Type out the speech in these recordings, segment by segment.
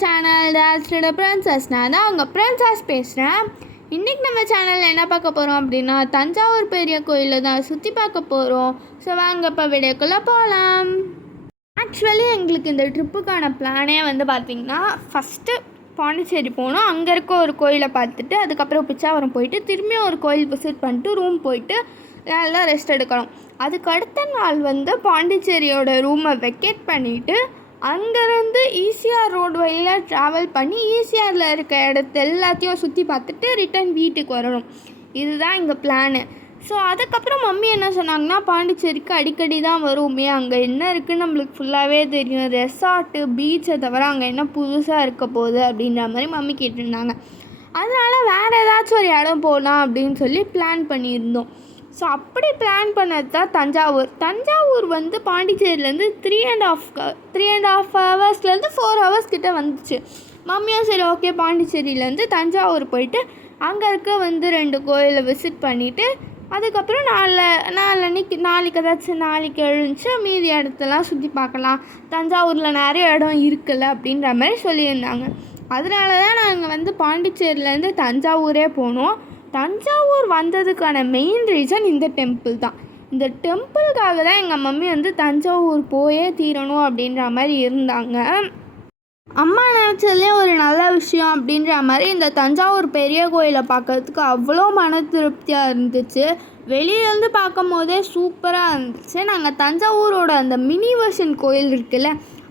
Channel டான்ஸோட princess. நான் தான் உங்கள் பிரின்சஸ் பேசுகிறேன். இன்றைக்கி நம்ம சேனலில் என்ன பார்க்க போகிறோம் அப்படின்னா, தஞ்சாவூர் பெரிய கோயிலில் தான் சுற்றி பார்க்க போகிறோம். ஸோ வாங்க இப்போ வீடியோக்குள்ளே போகலாம். ஆக்சுவலி எங்களுக்கு இந்த ட்ரிப்புக்கான பிளானே பார்த்திங்கன்னா, ஃபஸ்ட்டு பாண்டிச்சேரி போகணும். அங்கே இருக்க ஒரு கோயிலை பார்த்துட்டு அதுக்கப்புறம் பிச்சாவரம் போயிட்டு திரும்பியும் ஒரு கோயில் விசிட் பண்ணிட்டு ரூம் போயிட்டு நல்லா ரெஸ்ட் எடுக்கணும். அதுக்கு அடுத்த நாள் பாண்டிச்சேரியோட ரூமை வெக்கேட் பண்ணிவிட்டு அங்கேருந்து ஈசிஆர் ரோடு வழியில் ட்ராவல் பண்ணி ஈசிஆரில் இருக்க இடத்த எல்லாத்தையும் சுற்றி பார்த்துட்டு ரிட்டன் வீட்டுக்கு வரணும். இதுதான் எங்கள் பிளானு. ஸோ அதுக்கப்புறம் மம்மி என்ன சொன்னாங்கன்னா, பாண்டிச்சேரிக்கு அடிக்கடி தான் வருவோமே, அங்கே என்ன இருக்குதுன்னு நம்மளுக்கு ஃபுல்லாகவே தெரியும், ரெசார்ட்டு பீச்சை தவிர அங்கே என்ன புதுசாக இருக்க போகுது அப்படின்ற மாதிரி மம்மி கேட்டிருந்தாங்க. அதனால் வேறு ஏதாச்சும் ஒரு இடம் போகலாம் அப்படின்னு சொல்லி பிளான் பண்ணியிருந்தோம். ஸோ அப்படி பிளான் பண்ணது தான் தஞ்சாவூர் பாண்டிச்சேரியிலேருந்து 3.5 ஹவர்ஸ்லேருந்து 4 ஹவர்ஸ் கிட்டே வந்துச்சு. மம்மியும் சரி ஓகே பாண்டிச்சேரியிலேருந்து தஞ்சாவூர் போயிட்டு அங்கே இருக்க 2 கோயிலை விசிட் பண்ணிவிட்டு அதுக்கப்புறம் நாளைக்கு எழுந்துச்சு மீதி இடத்தெல்லாம் சுற்றி பார்க்கலாம், தஞ்சாவூரில் நிறைய இடம் இருக்குல்ல அப்படின்ற மாதிரி சொல்லியிருந்தாங்க. அதனால தான் நாங்கள் பாண்டிச்சேரியிலேருந்து தஞ்சாவூரே போனோம். தஞ்சாவூர் வந்ததுக்கான மெயின் ரீசன் இந்த டெம்பிள் தான். இந்த டெம்பிளுக்காக தான் எங்கள் மம்மி தஞ்சாவூர் போயே தீரணும் அப்படின்ற மாதிரி இருந்தாங்க. அம்மா நினச்சதுலேயே ஒரு நல்ல விஷயம் அப்படின்ற மாதிரி இந்த தஞ்சாவூர் பெரிய கோயிலை பார்க்கறதுக்கு அவ்வளோ மன திருப்தியாக இருந்துச்சு. வெளியிலேருந்து பார்க்கும் போதே சூப்பராக இருந்துச்சு. நாங்கள் தஞ்சாவூரோட அந்த மினி வெர்ஷன் கோயில் இருக்குல்ல,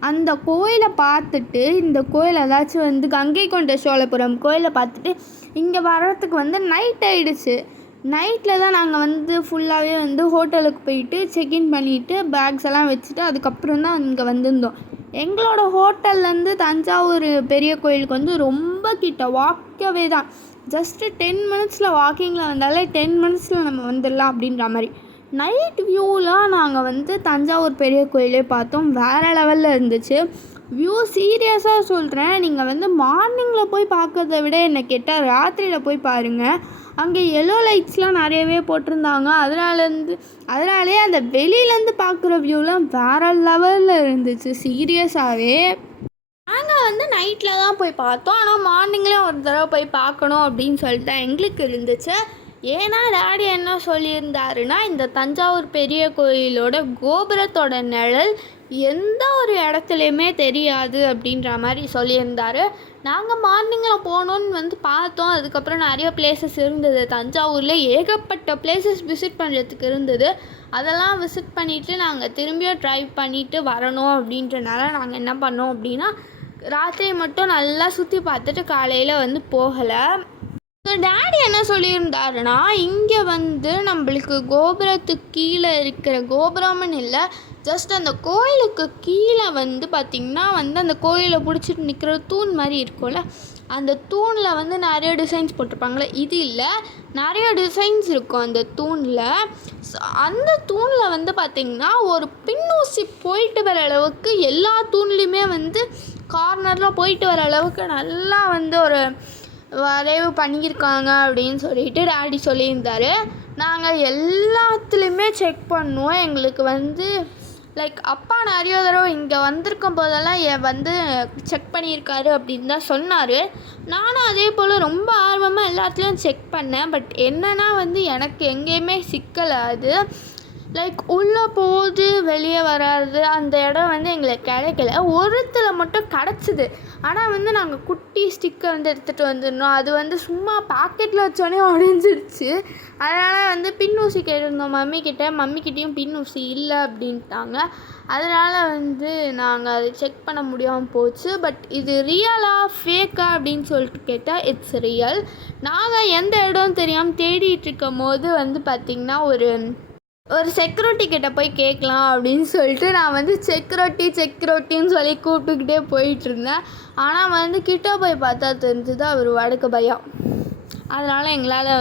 அந்த கோயிலை பார்த்துட்டு இந்த கோயில் ஏதாச்சும் கங்கை கொண்ட சோழபுரம் கோயிலை பார்த்துட்டு இங்கே வர்றதுக்கு நைட் ஆகிடுச்சு. நைட்டில் தான் நாங்கள் ஃபுல்லாகவே ஹோட்டலுக்கு போயிட்டு செக்இன் பண்ணிவிட்டு பேக்ஸ் எல்லாம் வச்சுட்டு அதுக்கப்புறம் தான் இங்கே வந்திருந்தோம். எங்களோட ஹோட்டல்லேருந்து தஞ்சாவூர் பெரிய கோயிலுக்கு ரொம்ப கிட்ட வாக்கவே தான், ஜஸ்ட்டு 10 மினிட்ஸில் வாக்கிங்கில் வந்தாலே 10 மினிட்ஸில் நம்ம வந்துடலாம் அப்படின்ற மாதிரி. நைட் வியூலாம் நாங்கள் தஞ்சாவூர் பெரிய கோயிலே பார்த்தோம். வேறு லெவலில் இருந்துச்சு வியூ. சீரியஸாக சொல்கிறேன், நீங்கள் மார்னிங்கில் போய் பார்க்கறத விட என்னை கேட்டால் ராத்திரியில் போய் பாருங்கள். அங்கே எல்லோ லைட்ஸ்லாம் நிறையவே போட்டிருந்தாங்க. அதனாலே அந்த வெளியிலேருந்து பார்க்குற வியூலாம் வேறு லெவலில் இருந்துச்சு. சீரியஸாகவே நாங்கள் நைட்டில் தான் போய் பார்த்தோம். ஆனால் மார்னிங்லேயும் ஒரு தடவை போய் பார்க்கணும் அப்படின்னு சொல்லிட்டு தான் எங்களுக்கு இருந்துச்சு. ஏன்னா டாடி என்ன சொல்லியிருந்தாருன்னா, இந்த தஞ்சாவூர் பெரிய கோயிலோட கோபுரத்தோட நிழல் எந்த ஒரு இடத்துலையுமே தெரியாது அப்படின்ற மாதிரி சொல்லியிருந்தார். நாங்கள் மார்னிங்கில் போகணுன்னு பார்த்தோம். அதுக்கப்புறம் நிறைய பிளேசஸ் இருந்தது தஞ்சாவூரில், ஏகப்பட்ட பிளேசஸ் விசிட் பண்ணுறதுக்கு இருந்தது. அதெல்லாம் விசிட் பண்ணிவிட்டு நாங்கள் திரும்பியும் ட்ரைவ் பண்ணிவிட்டு வரணும் அப்படின்றனால நாங்கள் என்ன பண்ணோம் அப்படின்னா, ராத்திரி மட்டும் நல்லா சுற்றி பார்த்துட்டு காலையில் போகலை. ஸோ டாடி என்ன சொல்லியிருந்தாருன்னா, இங்கே நம்மளுக்கு கோபுரத்துக்கு கீழே இருக்கிற கோபுரம்னு இல்லை, ஜஸ்ட் அந்த கோயிலுக்கு கீழே பார்த்திங்கன்னா அந்த கோயிலை பிடிச்சிட்டு நிற்கிற தூண் மாதிரி இருக்கும்ல, அந்த தூணில் நிறைய டிசைன்ஸ் போட்டிருப்பாங்களே, இது இல்லை நிறைய டிசைன்ஸ் இருக்கும் அந்த தூணில். அந்த தூணில் பார்த்திங்கன்னா ஒரு பின்னூசி போயிட்டு வர அளவுக்கு எல்லா தூண்லேயுமே கார்னரில் போயிட்டு வர அளவுக்கு நல்லா ஒரு வரைவு பண்ணியிருக்காங்க அப்படின்னு சொல்லிட்டு டாடி சொல்லியிருந்தார். நாங்கள் எல்லாத்துலேயுமே செக் பண்ணுவோம். எங்களுக்கு லைக் அப்பா நிறைய தடவை இங்கே வந்திருக்கும் போதெல்லாம் செக் பண்ணியிருக்காரு அப்படின்னு தான் சொன்னார். நானும் அதே போல் ரொம்ப ஆர்வமாக எல்லாத்துலேயும் செக் பண்ணேன். பட் என்னென்னா எனக்கு எங்கேயுமே சிக்கலை. அது லைக் உள்ளே போகுது வெளியே வராது, அந்த இடம் எங்களுக்கு கிடைக்கல. ஒருத்தில் மட்டும் கிடச்சிது. ஆனால் நாங்கள் குட்டி ஸ்டிக்கை எடுத்துகிட்டு வந்துடணும். அது சும்மா பாக்கெட்டில் வச்சோடனே உடஞ்சிடுச்சு. அதனால் பின்னூசி கேட்டிருந்தோம் மம்மிக்கிட்டேயும் பின்னூசி இல்லை அப்படின்ட்டாங்க. அதனால் நாங்கள் அதை செக் பண்ண முடியாமல் போச்சு. பட் இது ரியலா ஃபேக்கா அப்படின்னு சொல்லிட்டு கேட்டால் இட்ஸ் ரியல். நாங்கள் எந்த இடம் தெரியாமல் தேடிட்டு இருக்கும் போது பார்த்திங்கன்னா ஒரு செக்யூரிட்டி கிட்ட போய் கேட்கலாம் அப்படின்னு சொல்லிட்டு நான் செக்யூரிட்டின்னு சொல்லி கூப்பிட்டுக்கிட்டே போயிட்டுருந்தேன். ஆனால் கிட்ட போய் பார்த்தா தெரிஞ்சது அவர் வடக்கு பையன். அதனால் எங்களால்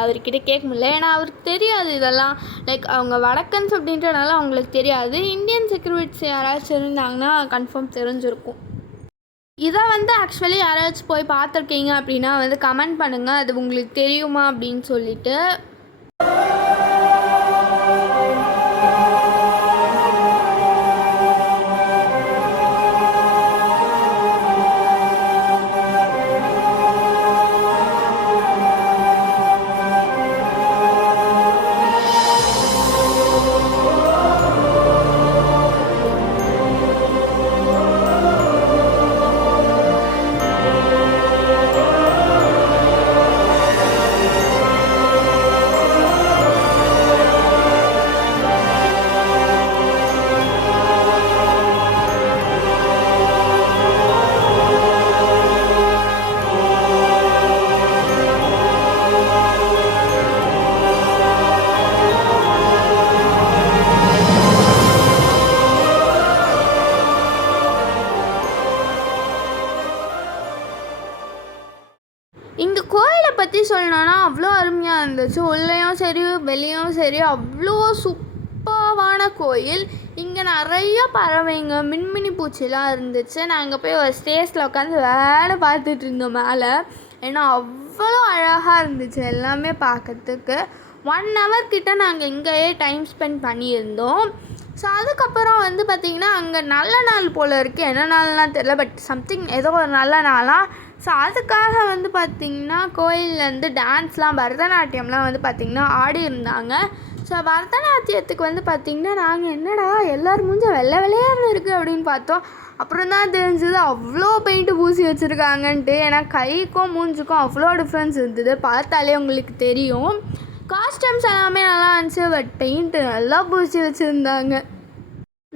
அவர்கிட்ட கேட்க முடியல. ஏன்னா அவருக்கு தெரியாது இதெல்லாம், லைக் அவங்க வடக்கன்ஸ் அப்படின்றனால அவங்களுக்கு தெரியாது. இந்தியன் செக்யூரிட்டிஸ் யாராச்சும் இருந்தாங்கன்னா கன்ஃபார்ம் தெரிஞ்சிருக்கும். இதை ஆக்சுவலி யாராச்சும் போய் பார்த்துருக்கீங்க அப்படின்னா கமெண்ட் பண்ணுங்கள், அது உங்களுக்கு தெரியுமா அப்படின்னு சொல்லிட்டு. இந்த கோயிலை பற்றி சொல்லணுன்னா அவ்வளோ அருமையாக இருந்துச்சு. உள்ளேயும் சரி வெளியும் சரி அவ்வளோ சூப்பரான கோயில். இங்கே நிறைய பறவைங்க மின்மினி பூச்சிலாம் இருந்துச்சு. நாங்கள் போய் ஒரு ஸ்டேஜில் உட்காந்து வேலை பார்த்துட்டு இருந்தோம் மேலே. ஏன்னா அவ்வளோ அழகாக இருந்துச்சு எல்லாமே பார்க்கறதுக்கு. 1 hour கிட்ட நாங்கள் இங்கேயே டைம் ஸ்பெண்ட் பண்ணியிருந்தோம். ஸோ அதுக்கப்புறம் வந்து பார்த்திங்கன்னா அங்கே நல்ல நாள் போல் இருக்குது, என்ன நாள்லாம் தெரில, பட் சம்திங் ஏதோ ஒரு நல்ல நாளாக. ஸோ அதுக்காக வந்து பார்த்திங்கன்னா கோயிலேருந்து டான்ஸ்லாம் பரதநாட்டியம்லாம் வந்து பார்த்திங்கன்னா ஆடி இருந்தாங்க. ஸோ பரதநாட்டியத்துக்கு வந்து பார்த்திங்கன்னா நாங்கள் என்னடா எல்லோரும் மூஞ்ச வெள்ளை வெள்ளையார்னு இருக்குது அப்படின்னு பார்த்தோம். அப்புறம் தான் தெரிஞ்சது அவ்வளோ பெயிண்ட்டு பூசி வச்சுருக்காங்கன்ட்டு. ஏன்னா கைக்கும் மூஞ்சுக்கும் அவ்வளோ டிஃப்ரென்ஸ் இருந்தது, பார்த்தாலே உங்களுக்கு தெரியும். காஸ்டியூம்ஸ் எல்லாமே நல்லா இருந்துச்சு, பட் பெயிண்ட்டு நல்லா பூசி வச்சுருந்தாங்க.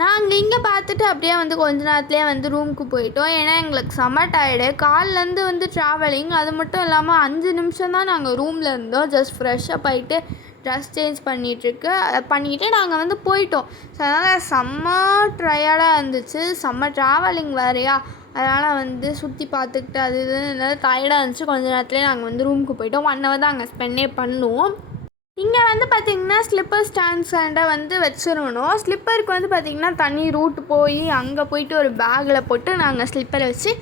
நாங்கள் இங்கே பார்த்துட்டு அப்படியே வந்து கொஞ்ச நேரத்துலேயே வந்து ரூமுக்கு போயிட்டோம். ஏன்னா எங்களுக்கு செம்ம டயர்டு. காலிலேருந்து வந்து ட்ராவலிங், அது மட்டும் இல்லாமல் 5 நிமிஷம் தான் நாங்கள் ரூமில் இருந்தோம். ஜஸ்ட் ஃப்ரெஷ்ஷப் ஆகிட்டு ட்ரெஸ் சேஞ்ச் பண்ணிவிட்டு நாங்கள் வந்து போயிட்டோம். ஸோ அதனால் செம்ம டயர்டாக இருந்துச்சு, செம்ம ட்ராவலிங் வேறையா. அதனால் வந்து சுற்றி பார்த்துக்கிட்டு அது இதுன்னு டயர்டாக இருந்துச்சு. கொஞ்சம் நேரத்துலேயே நாங்கள் வந்து ரூமுக்கு போயிட்டோம். 1 hour தான் அங்கே ஸ்பெண்டே பண்ணுவோம். இங்கே வந்து பார்த்திங்கன்னா ஸ்லிப்பர் ஸ்டாண்ட்ஸாண்ட வந்து வச்சிடணும். ஸ்லிப்பருக்கு வந்து பார்த்திங்கன்னா தனி ரூட் போய் அங்கே போயிட்டு ஒரு பேக்கில் போட்டு நாங்கள் ஸ்லிப்பரை வச்சு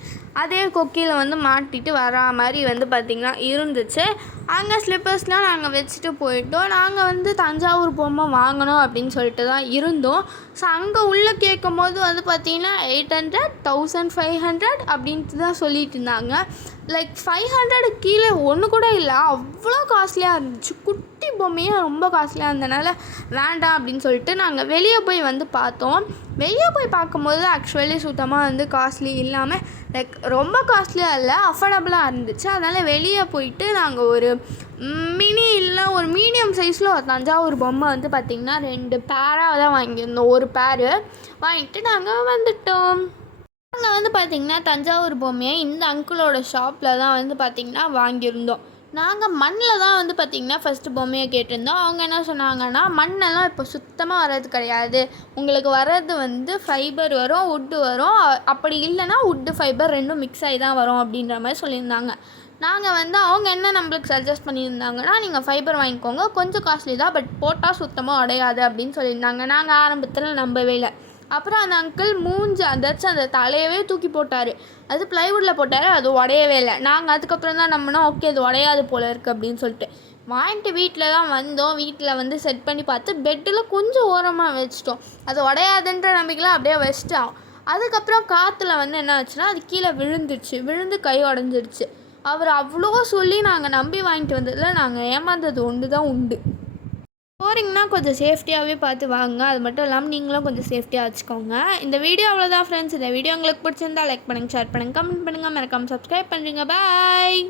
அதே கொக்கியில் வந்து மாட்டிட்டு வரா மாதிரி வந்து பார்த்திங்கன்னா இருந்துச்சு. அங்கே ஸ்லிப்பர்ஸ்லாம் நாங்கள் வச்சுட்டு போயிட்டோம். நாங்கள் வந்து தஞ்சாவூர் பொம்மை வாங்கணும் அப்படின்னு சொல்லிட்டு தான் இருந்தோம். ஸோ அங்கே உள்ளே கேட்கும் போது வந்து பார்த்திங்கன்னா 800, 1500 அப்படின்ட்டு தான் சொல்லிட்டு இருந்தாங்க. லைக் 500 கீழே ஒன்று கூட இல்லை, அவ்வளோ காஸ்ட்லியாக இருந்துச்சு. குட்டி பொம்மையே ரொம்ப காஸ்ட்லியாக இருந்தனால வேண்டாம் அப்படின்னு சொல்லிட்டு நாங்கள் வெளியே போய் வந்து பார்த்தோம். வெளியே போய் பார்க்கும்போது ஆக்சுவலி சுத்தமாக வந்து காஸ்ட்லி இல்லாமல் லைக் ரொம்ப காஸ்ட்லியாக இல்லை, அஃபோர்டபுளாக இருந்துச்சு. அதனால் வெளியே போயிட்டு நாங்கள் ஒரு மினி இல்லை ஒரு மீடியம் சைஸில் ஒரு தஞ்சாவூர் பொம்மை வந்து பார்த்திங்கன்னா 2 பேராக தான் வாங்கியிருந்தோம். ஒரு பேரு வாங்கிட்டு நாங்கள் வந்துட்டோம். நாங்கள் வந்து பார்த்திங்கன்னா தஞ்சாவூர் பொம்மையை இந்த அங்கிளோட ஷாப்பில் தான் வந்து பார்த்திங்கன்னா வாங்கியிருந்தோம். நாங்கள் மண்ணில் தான் வந்து பார்த்திங்கன்னா ஃபஸ்ட்டு பொம்மையை கேட்டிருந்தோம். அவங்க என்ன சொன்னாங்கன்னா மண்ணெல்லாம் இப்போ சுத்தமாக வர்றது கிடையாது, உங்களுக்கு வர்றது வந்து ஃபைபர் வரும், வுட்டு வரும், அப்படி இல்லைனா வுட்டு ஃபைபர் ரெண்டும் மிக்ஸ் ஆகி தான் வரும் அப்படின்ற மாதிரி சொல்லியிருந்தாங்க. நாங்கள் வந்து அவங்க என்ன நம்மளுக்கு சஜஸ்ட் பண்ணியிருந்தாங்கன்னா நீங்கள் ஃபைபர் வாங்கிக்கோங்க, கொஞ்சம் காஸ்ட்லி தான், பட் போட்டால் சுத்தமாக உடையாது அப்படின்னு சொல்லியிருந்தாங்க. நாங்கள் ஆரம்பத்தில் நம்பவே இல்லை. அப்புறம் அந்த அங்கிள் மூஞ்சி அந்த தலையவே தூக்கி போட்டார். அது ப்ளைவுட்டில் போட்டார், அது உடையவே இல்லை. நாங்கள் அதுக்கப்புறம் தான் நம்பினோம், ஓகே அது உடையாது போல் இருக்குது அப்படின்னு சொல்லிட்டு வாங்கிட்டு வீட்டில் தான் வந்தோம். வீட்டில் வந்து செட் பண்ணி பார்த்து பெட்டில் கொஞ்சம் ஓரமாக வச்சிட்டோம். அது உடையாதுன்ற நம்பிக்கையில் அப்படியே வச்சிட்டோம். அதுக்கப்புறம் காற்றுல வந்து என்ன ஆச்சுன்னா அது கீழே விழுந்து கை உடஞ்சிடுச்சு. அவர் அவ்வளோ சொல்லி நாங்கள் நம்பி வாங்கிட்டு வந்ததில் நாங்கள் ஏமாந்தது ஒன்று தான் உண்டு. போகிறீங்கன்னா கொஞ்சம் சேஃப்டியாகவே பார்த்து வாங்க. அது மட்டும் இல்லாமல் நீங்களும் கொஞ்சம் சேஃப்டியாக வச்சுக்கோங்க. இந்த வீடியோ அவ்வளோதான் ஃப்ரெண்ட்ஸ். இந்த வீடியோ உங்களுக்கு பிடிச்சிருந்தா லைக் பண்ணுங்கள், ஷேர் பண்ணுங்கள், கமெண்ட் பண்ணுங்கள், மறக்காமல் சப்ஸ்கிரைப் பண்ணுறீங்க. பாய்.